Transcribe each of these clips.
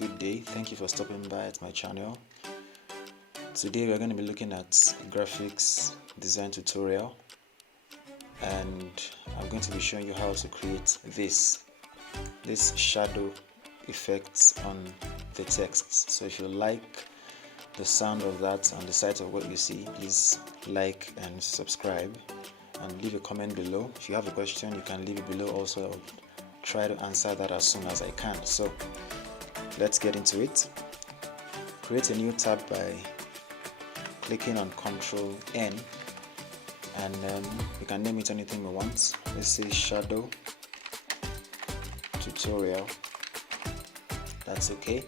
good day. Thank you for stopping by at my channel. Today we're going to be looking at graphics design tutorial, and I'm going to be showing you how to create this shadow effects on the text. So if you like the sound of that and the sight of what you see, please like and subscribe and leave a comment below. If you have a question, you can leave it below also. I'll try to answer that as soon as I can. So let's get into it. Create a new tab by clicking on Ctrl N, and then you can name it anything you want. Let's say shadow tutorial. That's okay.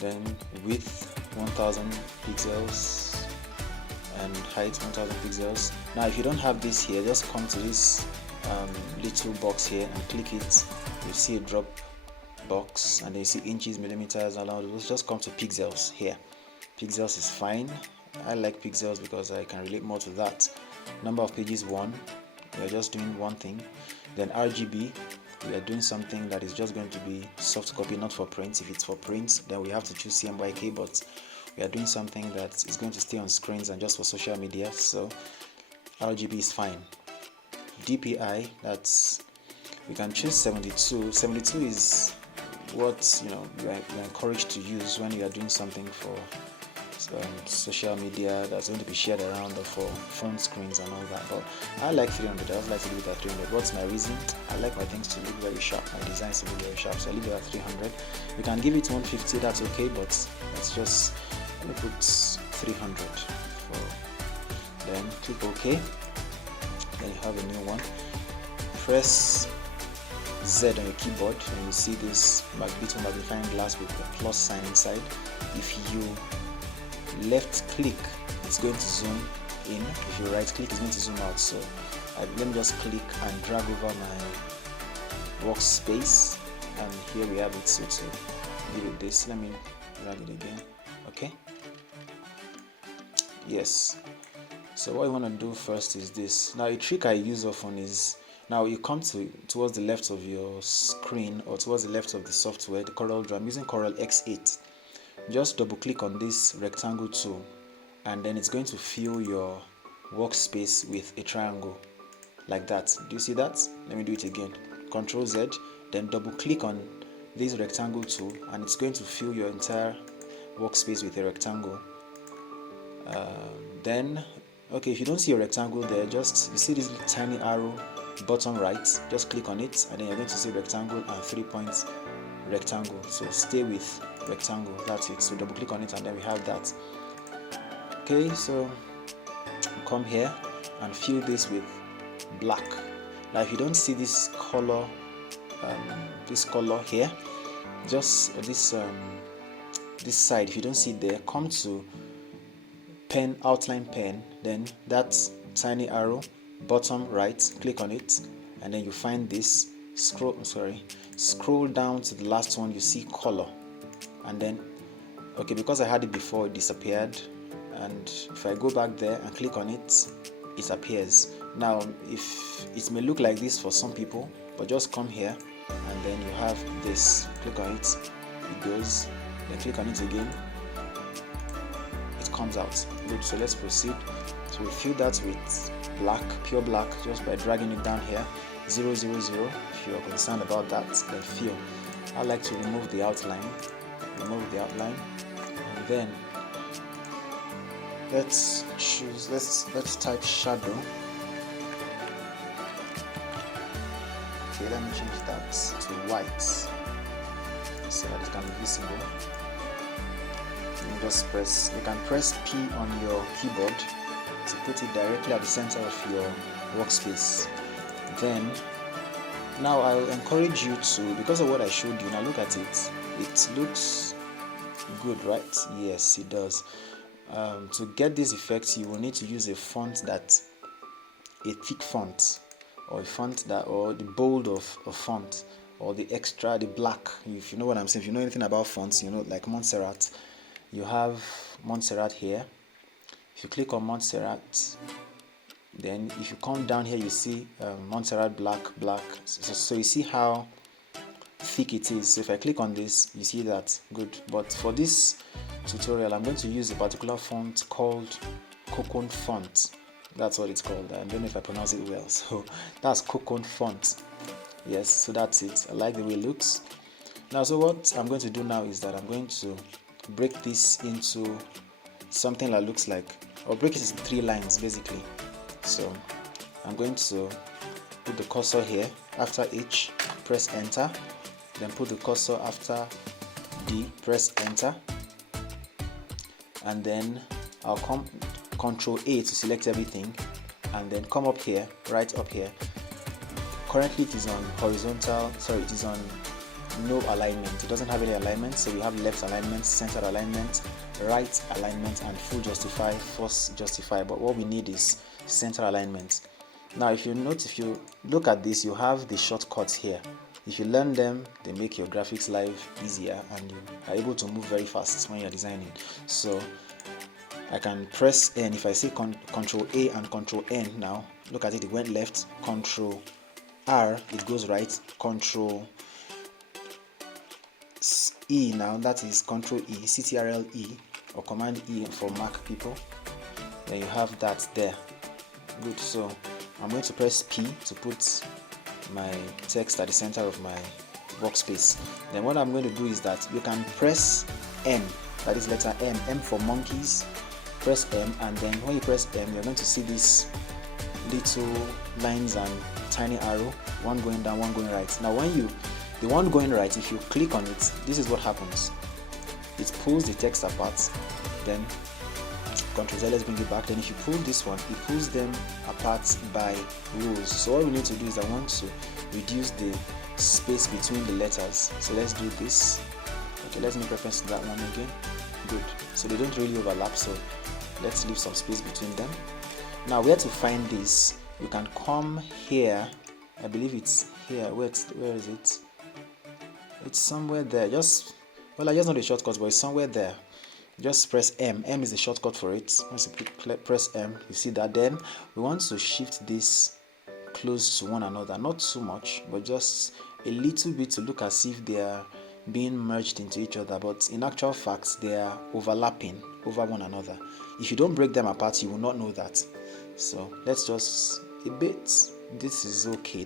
Then width 1000 pixels and height 1000 pixels. Now if you don't have this here, just come to this little box here and click it. You see a drop box and then you see inches, millimeters, and all those. Just come to pixels here. Pixels is fine. I like pixels because I can relate more to that. Number of pages 1. We're just doing one thing. Then RGB, we are doing something that is just going to be soft copy, not for print. If it's for print, then we have to choose CMYK, but we are doing something that is going to stay on screens and just for social media, so RGB is fine. DPI, that's, we can choose 72. 72 is what you are encouraged to use when you are doing something for social media that's going to be shared around or for phone screens and all that. But I like 300. I also like to leave it at 300. What's my reason? I like my things to look very sharp, my designs to look very sharp, so I leave it at 300. You can give it 150, that's okay, but let's just, let me put 300 for, then click OK. Then you have a new one. Press Z on your keyboard and you see this little magnifying glass with a plus sign inside. If you left click, it's going to zoom in. If you right click, it's going to zoom out. So let me just click and drag over my workspace, and here we have it. So to give it this, let me drag it again. Okay, yes. So what you want to do first is this. Now a trick I use often is, now you come towards the left of your screen or towards the left of the software, the CorelDRAW. I'm using Corel X8. Just double click on this rectangle tool, and then it's going to fill your workspace with a triangle like that. Do you see that? Let me do it again. Ctrl Z, then double click on this rectangle tool, and it's going to fill your entire workspace with a rectangle. Then okay, if you don't see a rectangle there, just, you see this tiny arrow bottom right, just click on it, and then you're going to see rectangle and 3 points rectangle. So stay with rectangle, that's it. So double click on it, and then we have that. Okay, so come here and fill this with black. Now if you don't see this color here, just this side, if you don't see it there, come to pen, outline pen, then that tiny arrow bottom right, click on it, and then you find this, scroll down to the last one, you see color, and then okay, because I had it before, it disappeared, and if I go back there and click on it, it appears. Now if it may look like this for some people, but just come here and then you have this, click on it, it goes, then click on it again, it comes out. Good. So let's proceed. So we fill that with black, pure black, just by dragging it down here, 000. If you're concerned about that, then fill. I like to remove the outline, and then let's choose, let's type shadow. Okay, let me change that to white so that it can be visible. You just press, you can press P on your keyboard to put it directly at the center of your workspace. Then now I'll encourage you to, because of what I showed you, now look at it, it looks good, right? Yes, it does. To get this effect, you will need to use a font a thick font, or a font that, or the bold of font, or the black. If you know what I'm saying, if you know anything about fonts, you know, like Montserrat. You have Montserrat here. If you click on Montserrat, then if you come down here, you see Montserrat black. So you see how thick it is. So if I click on this, you see that. Good. But for this tutorial, I'm going to use a particular font called Cocoon font. That's what it's called. I don't know if I pronounce it well. So that's Cocoon font. Yes, so that's it. I like the way it looks. Now, so what I'm going to do now is that I'm going to break this into something that looks like, or break it into 3 lines basically. So I'm going to put the cursor here. After H, press enter. Then put the cursor after D, press enter. And then I'll come Control A to select everything, and then come up here, right up here. Currently it is on horizontal, sorry, it is on no alignment. It doesn't have any alignment, so we have left alignment, center alignment, right alignment, and full justify, force justify. But what we need is center alignment. Now if you note, if you look at this, you have the shortcuts here. If you learn them, they make your graphics life easier, and you are able to move very fast when you're designing. So I can press N. If I say Control A and Control N now, look at it, it went left. Control R, it goes right. Control E now, that is Control E, CTRL-E, or Command E for Mac people. Then you have that there. Good. So I'm going to press P to put my text at the center of my workspace. Then what I'm going to do is that you can press M, that is letter M, M for monkeys. Press M, and then when you press M, you're going to see these little lines and tiny arrow, one going down, one going right. Now the one going right, if you click on it, this is what happens. It pulls the text apart. Then Ctrl Z, let's bring it back. Then if you pull this one, it pulls them apart by rows. So what we need to do is I want to reduce the space between the letters. So let's do this. Okay, let's make reference to that one again. Good. So they don't really overlap, so let's leave some space between them. Now where to find this? You can come here. I believe it's here. Where is it? It's somewhere there. I just know the shortcut, but it's somewhere there. Just press M. M is the shortcut for it. Once you press M, you see that. Then we want to shift this close to one another. Not too much, but just a little bit to look as if they are being merged into each other, but in actual fact they are overlapping over one another. If you don't break them apart, you will not know that. So let's just a bit. This is okay.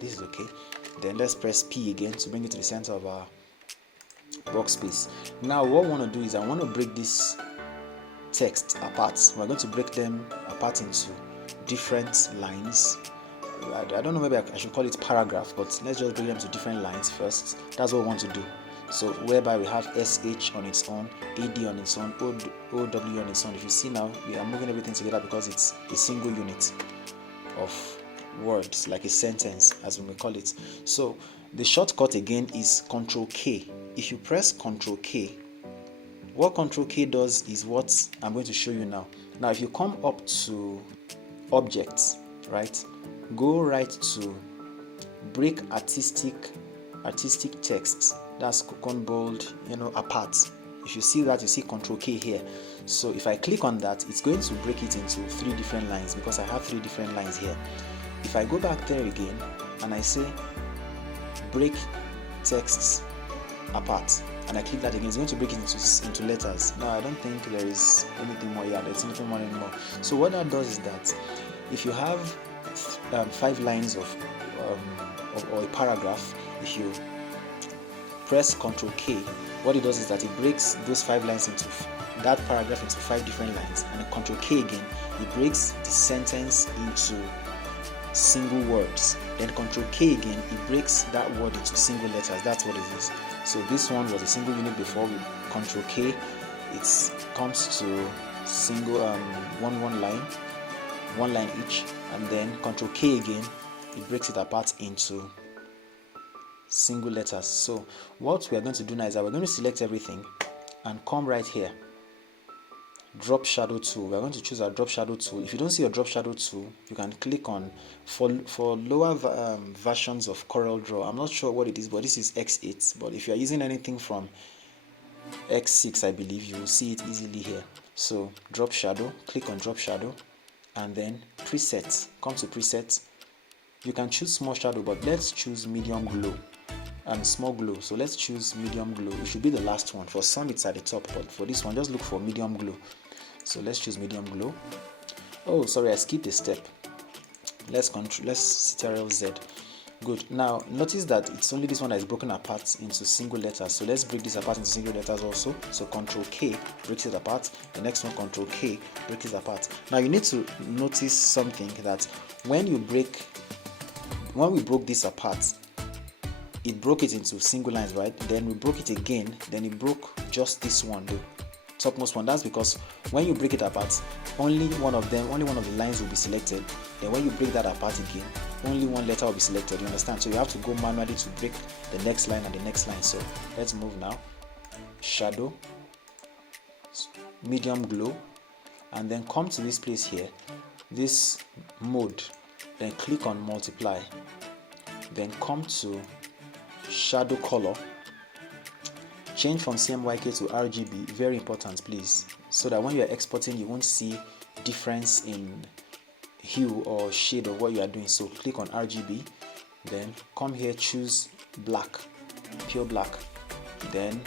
Then let's press P again to bring it to the center of our workspace. Now what I want to do is I want to break this text apart. We're going to break them apart into different lines. I don't know, maybe I should call it paragraph, but let's just break them to different lines first. That's what we want to do. So whereby we have SH on its own, AD on its own, OW on its own. If you see now, we are moving everything together because it's a single unit of words, like a sentence as we may call it. So the shortcut again is Control K. If you press Control K, what Control K does is what I'm going to show you now. Now if you come up to Objects, right, go right to Break Artistic Text. That's Cocoon bold, apart. If you see that, you see Control K here. So if I click on that, it's going to break it into 3 different lines because I have 3 different lines here. If I go back there again and I say break texts apart and I click that again, it's going to break it into letters. Now I don't think there is anything more. Yeah, there's nothing more anymore. So what that does is that if you have 5 lines of or a paragraph, if you press Ctrl K, what it does is that it breaks those 5 lines into that paragraph into 5 different lines, and then Ctrl K again, it breaks the sentence into single words. Then Ctrl K again, it breaks that word into single letters. That's what it is. So this one was a single unit before. With Ctrl K, it comes to single one line each, and then Ctrl K again, it breaks it apart into single letters. So what we are going to do now is that we're going to select everything and come right here, drop shadow tool. We're going to choose our drop shadow tool. If you don't see your drop shadow tool, you can click on for lower versions of CorelDRAW. I'm not sure what it is, but this is X8. But if you are using anything from X6, I believe you will see it easily here. So drop shadow, click on drop shadow, and then presets. Come to presets. You can choose small shadow, but let's choose medium glow. and small glow. So let's choose medium glow. It should be the last one. For some it's at the top, but for this one just look for medium glow. So let's choose medium glow. Oh, sorry, I skipped a step. Let's Ctrl Z. Good. Now notice that it's only this one that is broken apart into single letters. So let's break this apart into single letters also. So Ctrl K breaks it apart. The next one, Ctrl K, breaks it apart. Now you need to notice something, that when we broke this apart, it broke it into single lines, right? Then we broke it again, then it broke just this one, the topmost one. That's because when you break it apart, only one of the lines will be selected. Then when you break that apart again, only one letter will be selected. You understand? So you have to go manually to break the next line and the next line. So let's move now. Shadow, medium glow, and then come to this place here, this mode, then click on multiply, then come to shadow color, change from CMYK to RGB. Very important, please, so that when you are exporting you won't see difference in hue or shade of what you are doing. So click on RGB, then come here, choose black, pure black, then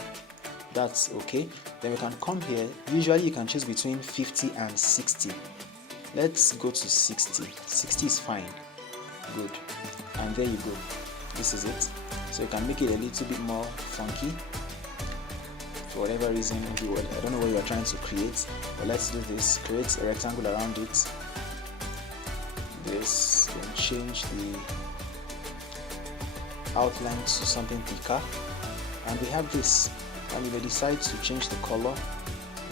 that's okay. Then we can come here. Usually you can choose between 50 and 60. Let's go to 60. 60 is fine. Good. And there you go. This is it. So you can make it a little bit more funky for whatever reason. I don't know what you are trying to create, but let's do this. Create a rectangle around it. This, then change the outline to something thicker, and we have this. And you may decide to change the color.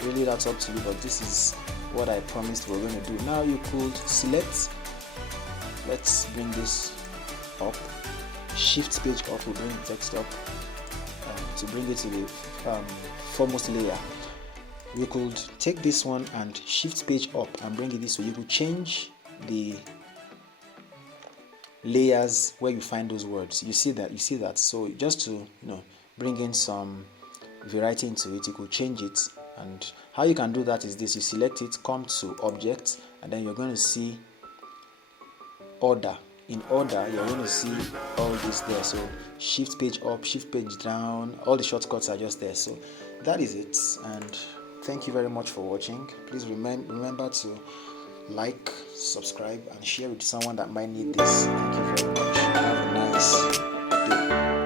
Really, that's up to you, but this is what I promised we're going to do. Now you could select, let's bring this up, shift page up will bring the text up to bring it to the foremost layer. You could take this one and shift page up and bring it this way. You could change the layers where you find those words. You see that. So just to bring in some variety into it, you could change it. And how you can do that is this: you select it, come to object, and then you're going to see order. In order, you're going to see all this there. So shift page up, shift page down, all the shortcuts are just there. So that is it, and thank you very much for watching. Please remember to like, subscribe, and share with someone that might need this. Thank you very much. Have a nice day.